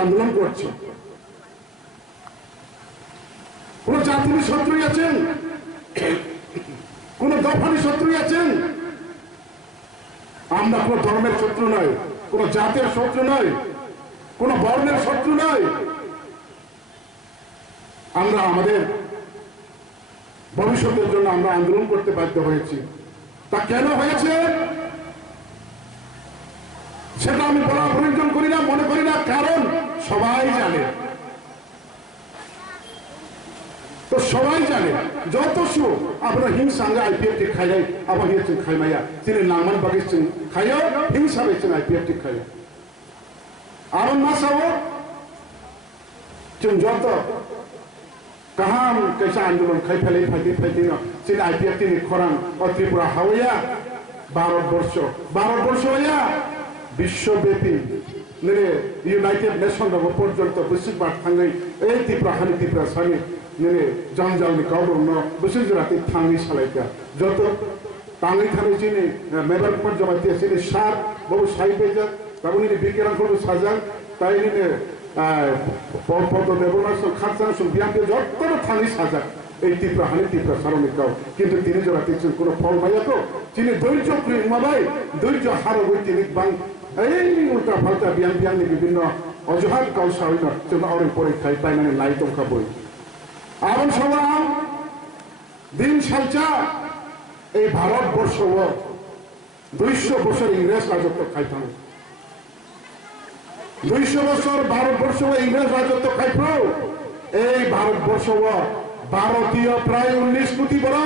আন্দোলন করছে কোন জাতির শত্রু আছেন, কোন দফানি শত্রু আছেন? আমরা কোন ধর্মের শত্রু নয়, কোন জাতের শত্রু নয়, কোন বর্ণের শত্রু নয়। আমরা আমাদের ভবিষ্যতের জন্য আমরা আন্দোলন করতে বাধ্য হয়েছি। তা কেন হয়েছে সেটা আমি বলার প্রয়োজন করি না, মনে করি না, কারণ সবাই জানে। তো সবাই জানে যত সু আপনার হিংসাঙ্গে আইপিএফটি খাইয়াই আবার হিয়েছেন খাইমাইয়া তিনি নামান বাগিয়েছেন খাইয়া হিংসা হয়েছেন আইপিএফটি খাইয়া আর না সাবো जों যত কাহাম कैसा आंदोलन खाई फैले फाइते फाइते सिन आईपीएफटी नि खरां और त्रिपुरा हावैया भारतवर्ष हया বিশ্বব্যাপী নেরে ইউনাইটেড নেশন রব পর্যন্ত বৈশ্বিকবার থাঙ্গै এই ত্রিপুরা হানি ত্রিপুরা সানি নেরে জামজালনি গাवरन न বৈশ্বিকরাতে থাঙ্গै সালাইকা যত তাঙ্গै থানে চিনি মেবার পর জমাতে চিনি সার বহু সাইবেজা তাবুনি বিকেরাঙ্কল সাজাং তাইনি পদ দেবনাস খাতসাং বিয়ামকে যত থাঙ্গै সাজা এই ত্রিপুরা হানি ত্রিপুরা সারনিকাও কিন্তু তিনি জরাতে কোনো ফল পাইয়াতো তিনি ধৈর্য মাবাই ধৈর্য হারবই তিনি বাং এই উল্টা পাল্টা বিয়াং বিভিন্ন অজুহাত কাউসাইন जों अरे परीक्षाय पाइनानै लाई दंखाबो आबन समाव दिन सालचा এই ভারতবর্ষ 200 বছর ইংরেজ রাজত্ব খাইতাম 200 বছর ভারতবর্ষ ইংরেজ রাজত্ব খাইতো এই ভারতবর্ষ ভারতীয় প্রায় 19 কোটি বড়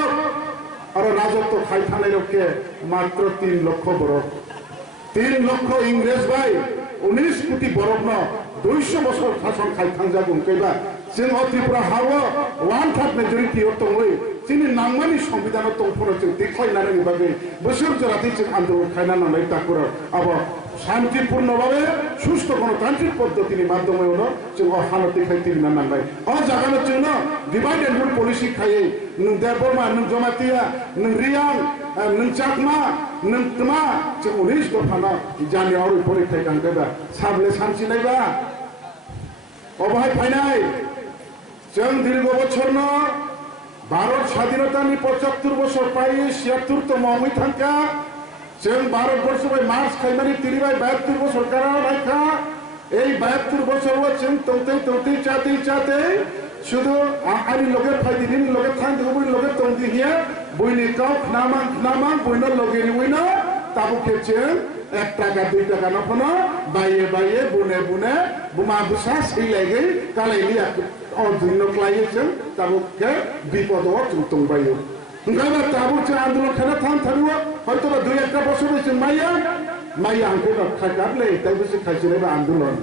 আর রাজত্ব খাইতানে লোকে মাত্র 3 লক্ষ বড় 3 লক্ষ ইংরেজ ভাই 19 কোটি বড় ন 200 বছর শাসন খাইতাম যাগুন কইবা जों त्रिपुरा हावा 1/3 मेजरिटी दंलै जोंनि नांमानि संविधान दंफोराव जों देखायनानै बागै बोसोर जराते जों आन्दोलन खायना नांनाय ताकुरा अब शान्तिपूर्ण भावे सुस्थ गणतान्त्रिक पद्धतिनि माध्यमेवनो जों हालत देखायथिना नांनाय अ जागानो जोंनो डिवाइड एन्ड रुल पलिसि खायै नों देबरमा नों जमातिया नों रियां नों चाकमा नों तमा जों 19 दफाना जानुवारि परीक्षाय गांगोबा साबले सानसिनायबा अबहाय फायनाय जों दीर्घ बछर भारत स्वाधीनतानि 75 बछर पाई 76तम हईथांखा जों भारतवर्ष मार्च खाइमानि 72 बछर कारा रायखा এই 72 বছর जों तौते चाते शुधु आनि लगे फाइदिनि लगे थांदिनि लगे तंदिहिया बयनि काव नामा बयनो लगे बयनो ताबुके जों 1 টাকা 2 টাকা नफनो बाये बुने बुमा बुसा सैलायगै कालायलिया অধীন ক্লাইয়েছেন তাবুকে বিপদও তুলবাইও ওখানে তাবুকে আন্দোলন খানা থামথারিও হয়তো 2-1 বছর হয়েছে মাইয়া আঙ্কে খাইকাবলে তাই বসে খাইছিলেন আন্দোলন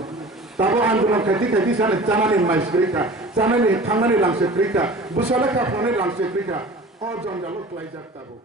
তাবো আন্দোলন খাইতে সালে জানানি মাইসক্রিকা জানানি থানানি লাংসে ক্রিকা বুসালে কাফনানি লাংসে ক্রিকা অ জঞ্জাল ক্লাইজাক তাবো